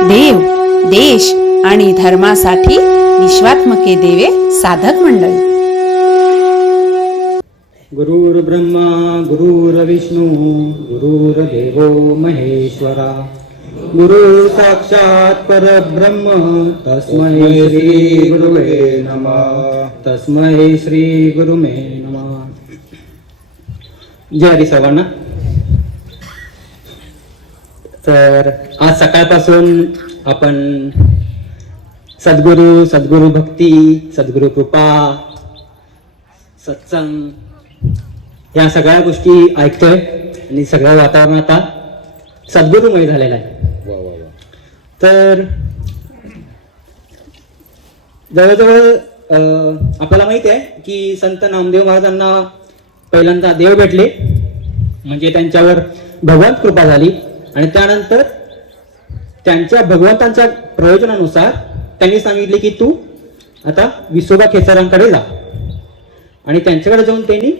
देव देश आणि धर्मासाठी विश्वात्मके देवे साधक मंडळी. गुरुर्ब्रह्मा गुरुर्विष्णू गुरुर्देव महेश्वरा. गुरु साक्षात परब्रह्म तस्मै श्री गुरुवे नम तस्मै श्री गुरुमे नम. जय हरी सर्वांना तर आज सकाळपासून आपण सद्गुरू सद्गुरू भक्ती सद्गुरू कृपा सत्संग या सगळ्या गोष्टी ऐकतोय आणि सगळं वातावरण आता सद्गुरूमय झालेलं आहे. तर जवळजवळ आपल्याला माहिती आहे की संत नामदेव महाराजांना पहिल्यांदा देव भेटले म्हणजे त्यांच्यावर भगवंत कृपा झाली. आणि त्यानंतर त्यांच्या भगवंतांच्या प्रयोजनानुसार त्यांनी सांगितले की तू आता विसोबा खेचारांकडे जा. आणि त्यांच्याकडे जाऊन त्यांनी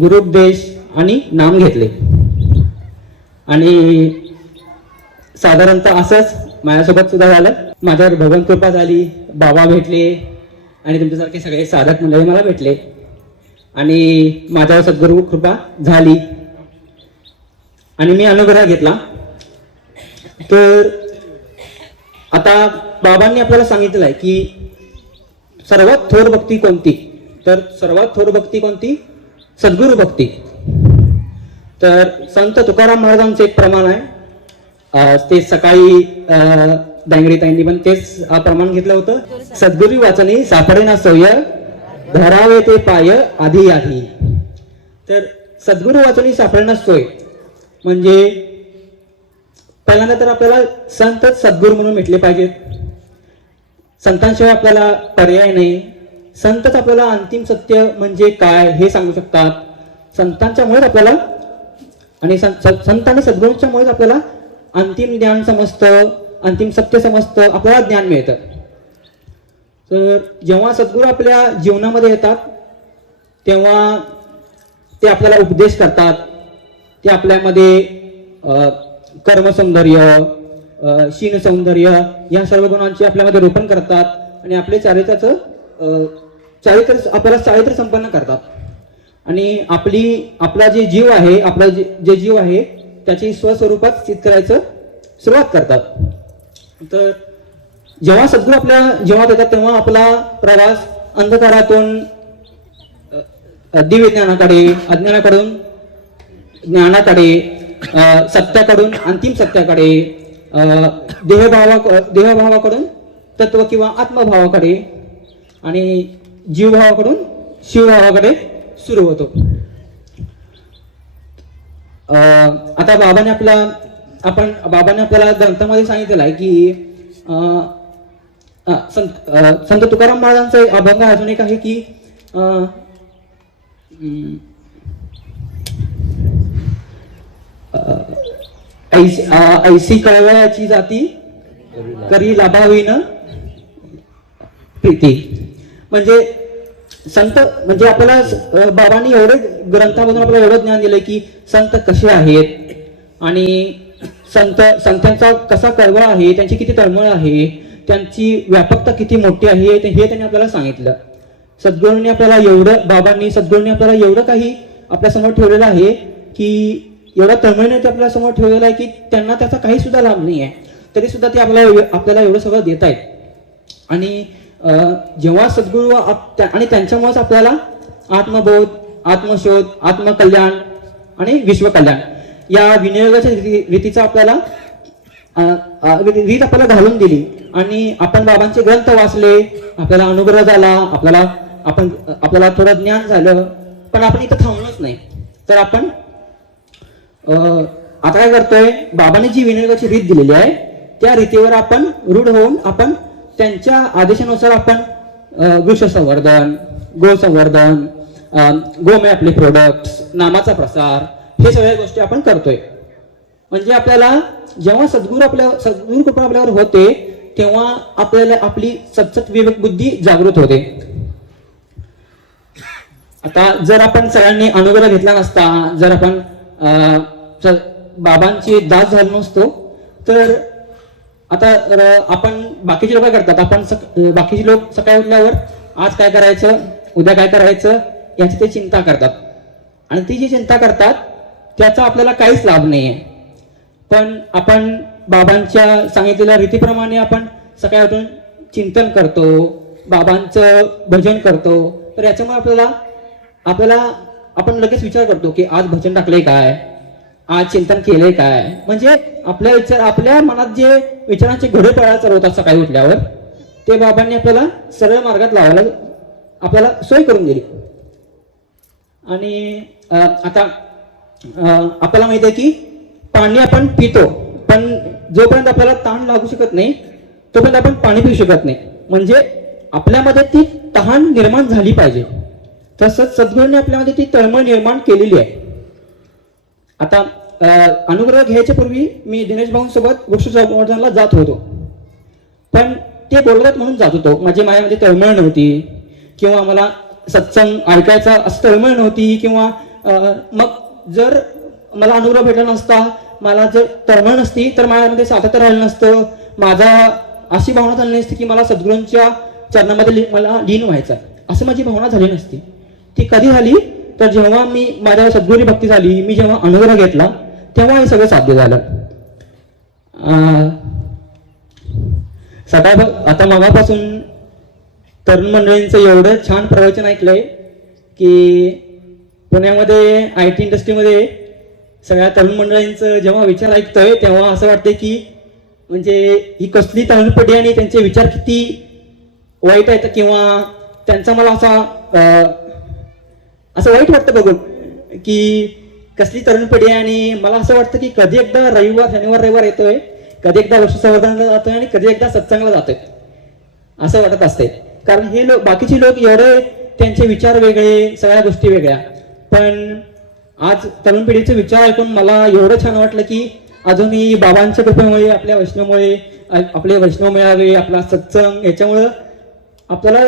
गुरुपदेश आणि नाम घेतले. आणि साधारणतः असंच माझ्यासोबत सुद्धा झालं. माझ्यावर भगवंत कृपा झाली बाबा भेटले आणि तुमच्यासारखे सगळे साधक मंडळी मला भेटले. आणि माझ्यावर सद्गुरू कृपा झाली. आणि मी अनुग्रह घेतला. तर आता बाबांनी आपल्याला सांगितलं आहे की सर्वात थोर भक्ती कोणती? तर सर्वात थोर भक्ती कोणती? सद्गुरू भक्ती. तर संत तुकाराम महाराजांचं एक प्रमाण आहे. ते सकाळी अं, दांगडीताईंनी पण तेच प्रमाण घेतलं होतं. सद्गुरू वाचनी सापडे ना सोय धरावे ते पाय आधी आधी तर सद्गुरू वाचनी सापडे ना सोय म्हणजे पहिल्यांदा तर आपल्याला संतच सद्गुरू म्हणून भेटले पाहिजेत. संतांशिवाय आपल्याला पर्याय नाही. संतच आपल्याला अंतिम सत्य म्हणजे काय हे सांगू शकतात. संतांच्यामुळेच आपल्याला आणि सं- संत आणि सद्गुरूंच्यामुळेच आपल्याला अंतिम ज्ञान समजतं अंतिम सत्य समजतं आपल्याला ज्ञान मिळतं. तर जेव्हा सद्गुरू आपल्या जीवनामध्ये येतात तेव्हा ते आपल्याला उपदेश करतात. ते आपल्यामध्ये कर्मसौंदर्य शीन सौंदर्य या सर्व गुणांचे आपल्यामध्ये रोपण करतात आणि आपले चारित्र्याचं चारित्र आपल्याला चारित्र्य संपन्न करतात. आणि आपली आपला जे जीव आहे आपला जे जे जीव आहे त्याची स्वस्वरूपात स्थित करायचं सुरुवात करतात. तर जेव्हा सद्गुरू आपल्या जेव्हा येतात तेव्हा आपला प्रवास अंधकारातून अ, दिव्य ज्ञानाकडे अज्ञानाकडून ज्ञानाकडे सत्याकडून अंतिम सत्याकडे देहभावा देहभावाकडून तत्व किंवा आत्मभावाकडे आणि जीवभावाकडून शिवभावाकडे सुरू होतो. आता बाबाने आपला आपण बाबाने आपल्याला ग्रंथामध्ये सांगितलेलं आहे की संत संत तुकाराम महाराजांचा एक अभंग अजून एक आहे की ऐसी कळवळ्याची जाती? करी लाभावीन प्रीती. म्हणजे संत म्हणजे आपल्याला बाबांनी एवढे ग्रंथामधून आपल्याला एवढं ज्ञान दिलंय की संत कसे आहेत? आणि संत संतांचा कसा कळवळ आहे? त्यांची किती तळमळ आहे? त्यांची व्यापकता किती मोठी आहे? हे त्यांनी आपल्याला सांगितलं. सद्गुरूंनी आपल्याला एवढं बाबांनी सद्गुरूंनी आपल्याला एवढं काही आपल्यासमोर ठेवलेलं आहे की एवढा तळमळीने ते आपल्यासमोर ठेवलेलं आहे की त्यांना त्याचा काही सुद्धा लाभ नाही आहे तरी सुद्धा ते आपल्याला आपल्याला एवढं सगळं देत आहेत आणि जेव्हा सद्गुरू आप- आणि त्यांच्यामुळेच आपल्याला आत्मबोध आत्मशोध आत्मकल्याण आणि विश्वकल्याण या विनियोगाच्या रीतीचा आपल्याला रीत आपल्याला घालून दिली. आणि आपण बाबांचे ग्रंथ वाचले आपल्याला अनुग्रह झाला आपल्याला आपण आपल्याला थोडं ज्ञान झालं पण आपण इथं थांबलोच नाही. तर आपण आता काय करतोय? बाबांनी जी विनियोगाची रीत दिलेली आहे त्या रीतीवर आपण रूढ होऊन आपण त्यांच्या आदेशानुसार आपण अं, वृक्ष संवर्धन गो संवर्धन गोमे आपले प्रोडक्ट नामाचा प्रसार हे सगळ्या गोष्टी आपण करतोय. म्हणजे आपल्याला जेव्हा सद्गुरू आपल्या सद्गुरू कृपा आपल्यावर होते तेव्हा आपल्याला आपली सतत विवेक बुद्धी जागृत होते. आता जर आपण सगळ्यांनी अनुग्रह घेतला नसता जर आपण अं, बाबांची दास झालो नसतो तर आता आपण बाकीचे लोक काय करतात? आपण सक- बाकीचे लोक सकाळी उठल्यावर आज काय करायचं? उद्या काय करायचं? याची ते चिंता करतात. आणि ती जी चिंता करतात त्याचा आपल्याला काहीच लाभ नाही आहे पण आपण बाबांच्या सांगितलेल्या रीतीप्रमाणे आपण सकाळी उठून चिंतन करतो बाबांचं भजन करतो तर याच्यामुळे आपल्याला आपल्याला आपण लगेच विचार करतो की आज भजन टाकले काय? आज चिंतन केलंय काय? म्हणजे आपल्या विचार आपल्या मनात जे विचारांचे घडे पळायला होतात सकाळी उठल्यावर ते बाबांनी आपल्याला सरळ मार्गात लावायला आपल्याला सोय करून दिली. आणि आता आपल्याला माहिती आहे की पाणी आपण पितो पण जोपर्यंत आपल्याला ताण लागू शकत नाही तोपर्यंत आपण पाणी पिऊ शकत नाही. म्हणजे आपल्यामध्ये ती तहान निर्माण झाली पाहिजे. तसंच सद्गुरूंनी आपल्यामध्ये ती तळमळ निर्माण केलेली आहे. आता अनुग्रह घ्यायच्या पूर्वी मी दिनेश भाऊंसोबत वृक्ष संवर्धनाला जात होतो. पण ते बोलतात म्हणून जात होतो. माझी मायामध्ये तळमळ नव्हती किंवा मला सत्संग ऐकायचा असं तळमळ नव्हती किंवा मग जर मला अनुग्रह भेटला नसता मला जर तळमळ नसती तर माझ्यामध्ये सातत्य राहिलं नसतं. माझा अशी भावना झाली नसती की मला सद्गुरूंच्या चरणामध्ये मला लीन व्हायचं असं माझी भावना झाली नसती. ती कधी झाली? तर जेव्हा मी माझ्या सद्गुरी भक्ती झाली मी जेव्हा अनुग्रह घेतला तेव्हा हे सगळं साध्य झालं. सकाळ आता मगापासून तरुण मंडळींचं एवढं छान प्रवचन ऐकलंय की पुण्यामध्ये आय टी इंडस्ट्रीमध्ये सगळ्या तरुण मंडळींचं जेव्हा विचार ऐकतोय तेव्हा असं वाटतंय की म्हणजे ही कसली तरुण पिढी आणि त्यांचे विचार किती वाईट आहेत किंवा त्यांचा मला असा असं वाईट वाटतं बघून की कसली तरुण पिढी आहे आणि मला असं वाटतं की कधी एकदा रविवार शनिवार रविवार येतोय कधी एकदा वर्षसंवर्धनाला जातोय आणि कधी एकदा सत्संगला जातोय. असं वाटत असते कारण हे लोक बाकीचे लोक एवढे त्यांचे विचार वेगळे सगळ्या गोष्टी वेगळ्या. पण आज तरुण पिढीचे विचार ऐकून मला एवढं छान वाटलं की अजूनही बाबांच्या कृपेमुळे आपल्या वैष्णवमुळे आपले वैष्णव मिळावे आपला सत्संग याच्यामुळं आपल्याला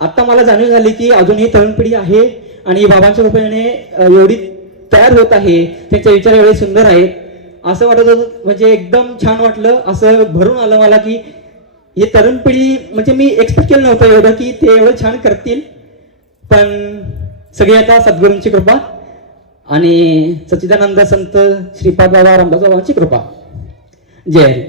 आता मला जाणीव झाली की अजूनही तरुण पिढी आहे आणि बाबांच्या कृपेने एवढी तयार होत आहे त्यांचे विचार एवढे सुंदर आहेत. असं वाटत होतं म्हणजे एकदम छान वाटलं असं भरून आलं मला की ही तरुण पिढी म्हणजे मी एक्सपेक्ट केलं नव्हतं एवढं की ते एवढं छान करतील. पण सगळी आता सद्गुरूंची कृपा आणि सच्चिदानंद संत श्रीपाद बाबा रामदास बाबांची कृपा. जय हरी.